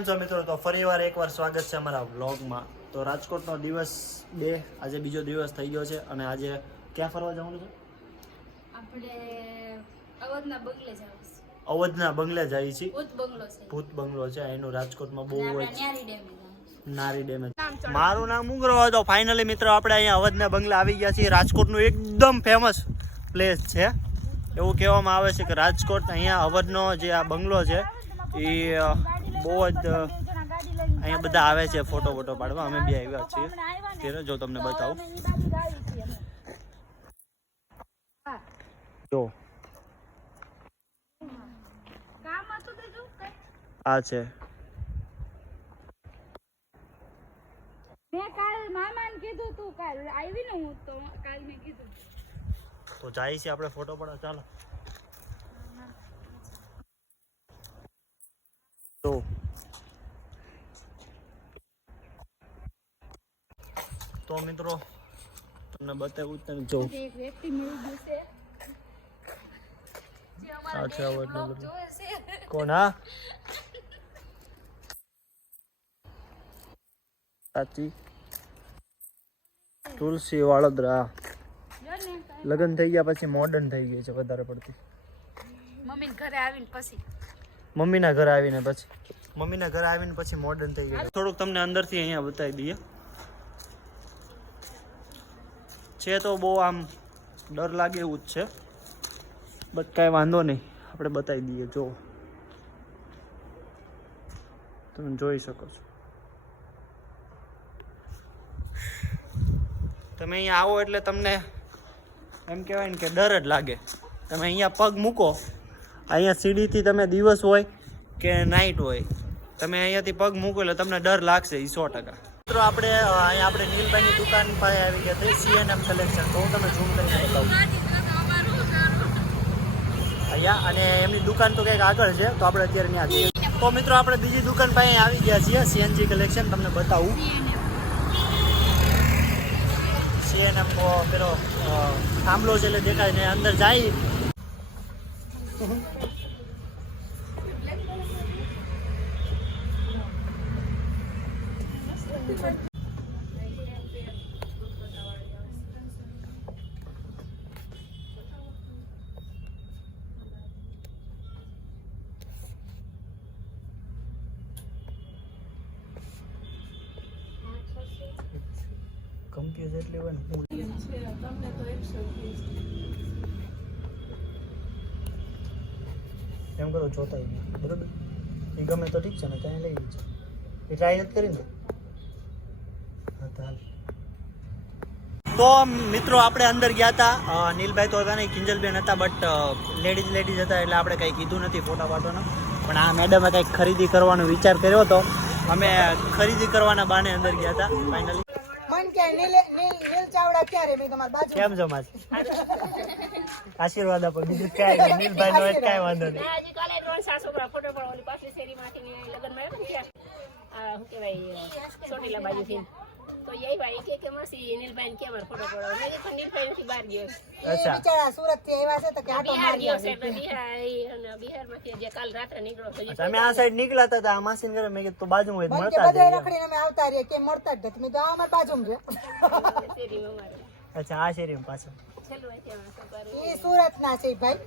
મિત્રો તો ફરીવાર એકવાર સ્વાગત છે અમારા વ્લોગમાં. તો રાજકોટનો દિવસ 2 આજે બીજો દિવસ થઈ ગયો છે અને આજે ક્યાં ફરવા જવાનું છે? આપણે અવધના બંગલે જવાનું છે. અવધના બંગલે જઈએ છીએ. ભૂત બંગલો છે એનું રાજકોટમાં બહુ જ નારી ડેમ. મારું નામ મુગરો હતો. ફાઇનલી મિત્રો આપણે અહીંયા અવધના બંગલા આવી ગયા છીએ. રાજકોટનું એકદમ ફેમસ પ્લેસ છે. એવું કહેવામાં આવે છે કે રાજકોટ અહીંયા અવધનો જે આ બંગલો છે એ બહુ જ અહીંયા બધા આવે છે ફોટો પાડવા. અમે બી આવ્યા છીએ ત્યારે જો તમને બતાવું. જો આ છે મેં કાલ મામાને કીધું તું કાલ આવી ને હું તો કાલ મેં કીધું તો જાય છે આપણે ફોટો પાડવા. ચાલો તો મિત્રો તમને બતાવું તમે જો એક વ્યક્તિ મળી ગયું છે જે અમારા બ્લોગ જોવે છે. કોણ? હા સાચી તુલસી વાળોદરા. લગ્ન થઈ ગયા પછી મોડર્ન થઈ ગઈ છે વધારે પડતી. મમ્મીના ઘરે આવીને મમ્મીના ઘરે આવીને પછી મોડર્ન થઈ ગઈ. થોડુંક તમને અંદરથી અહીંયા બતાવી દઈએ. છે તો બહુ આમ ડર લાગે એવું જ છે, બટ કાંઈ વાંધો નહીં, આપણે બતાવી દઈએ. જો તમે જોઈ શકો છો. તમે અહીંયા આવો એટલે તમને એમ કહેવાય ને કે ડર જ લાગે. તમે અહીંયા પગ મૂકો, અહીંયા સીડીથી તમે દિવસ હોય કે નાઇટ હોય, તમે અહીંયાથી પગ મૂકો એટલે તમને ડર લાગશે એ 100%. મિત્રો આપણે નીલભાઈની દુકાન પાસે આવી ગયા છે, CNM કલેક્શન. તો હું તમે ઝૂમ કરીને બતાવું અહીંયા, અને એમની દુકાન તો કંઈક આગળ છે, તો આપણે અત્યારે ત્યાં જઈએ. તો મિત્રો આપણે બીજી દુકાન પાસે આવી ગયા છીએ, CNG કલેક્શન. તમને બતાવું CNM પેલો થાંભલો છે એટલે દેખાય ને અંદર જાય. કમ્પ્યુટર એટલી હોય ને એમ કરો જોતા બરોબર. એ ગમે તો ઠીક છે ને, ત્યાં લઈ છે. એ ટ્રાય નથી કરીને તો મિત્રો આપણે અંદર ગયા હતા. નીલભાઈ તો હતા નહીં, કિંજલબેન હતા, બટ લેડીઝ હતા એટલે આપણે કંઈ કીધું નથી ફોટા પાડવાનો. પણ આ મેડમે કંઈક ખરીદી કરવાનો વિચાર કર્યો હતો. અમે ખરીદી કરવાના બાને અંદર ગયા હતા. ફાઇનલી કેમ છો માસ? આશીર્વાદ આપો. બીજું કાંઈ નીલભાઈ નો કાંઈ વાંધો નહીં. તો એ ભાઈ કે માસી નીલભાઈ કે માર ફોટો પડો. મેં પણ નીલભાઈ નથી બહાર ગયો. અચ્છા, બિચારા સુરત થી આવ્યા છે તો કે આટો મારી ગયો છે. બિહાર માંથી જે કાલ રાત્રે નીકળો તો તમે આ સાઈડ નીકળ્યા હતા આ માસીન ઘરે. મેં કીધું તો બાજુમાં હોય મળતા બધા રખડીને અમે આવતા રહીએ કે મળતા જ નથી. મેં તો અમાર બાજુમાં છે શેરીમાં અમારે. અચ્છા, આ શેરીમાં પાછળ છેલ્લું છે એ સુરત ના છે ભાઈ.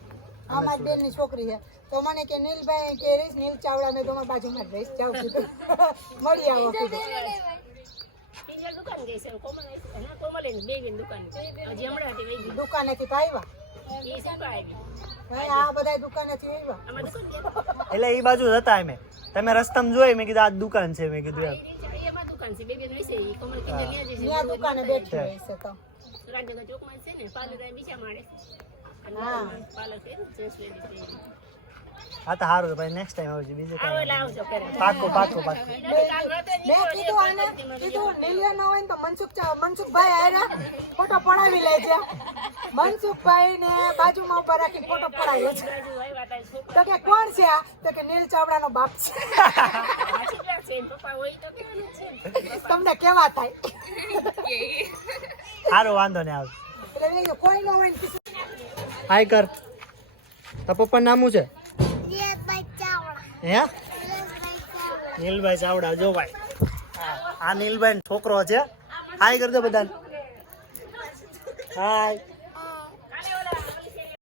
અમારી બેન ની છોકરી છે. તો મને કે નીલભાઈ કે રીસ નીલ ચાવડા. મેં તો અમાર બાજુમાં જ રહીશ. જાઉં છું મળી આવો કીધું. દુકાન ગઈ છે કોમલ ના કોમલ ની બેબી દુકાન હજી હમણાં થી વઈ દુકાનેથી આવ્યા. એ શું આવી આ બધા દુકાનેથી આવ્યા. અમાર દુકાન એટલે એ બાજુ જ હતા. તમે રસ્તામાં જોઈ, મેં કીધું આ દુકાન છે. મેં કીધું એમાં દુકાન છે બેબી વિશે કોમલ કિંજલ ન્યા જે ત્યાં દુકાને બેઠી હોય છે. તો રાજનગર ચોકમાં છે ને પાર્લર બીજા માળે અને પાર્લર છે જેન્ટ્સ લેડીઝ. હા તો સારું ભાઈ, નેક્સ્ટ ટાઈમ આવજો. બીજું આવો લાવજો કરે પાકો. મેં કીધું આને કીધું નીલિયા ના હોય ને તો મનસુખભાઈ આયરા ફોટો પડાવી લેજે. મનસુખભાઈ ને બાજુમાં ઉભા રાખી ફોટો પડાવી લેજે. તો કે કોણ છે આ? તો કે નીલ ચાવડા નો બાપ છે. તમને કેવા થાય? સારું, વાંધો નહીં આવે. એટલે કોઈ ન હોય ને હાય કર. તો પપ્પા નામ શું છે? હે નીલભાઈ ચાવડા જો ભાઈ આ નીલભાઈ છોકરો છે હાય કરી દો બધાને હાય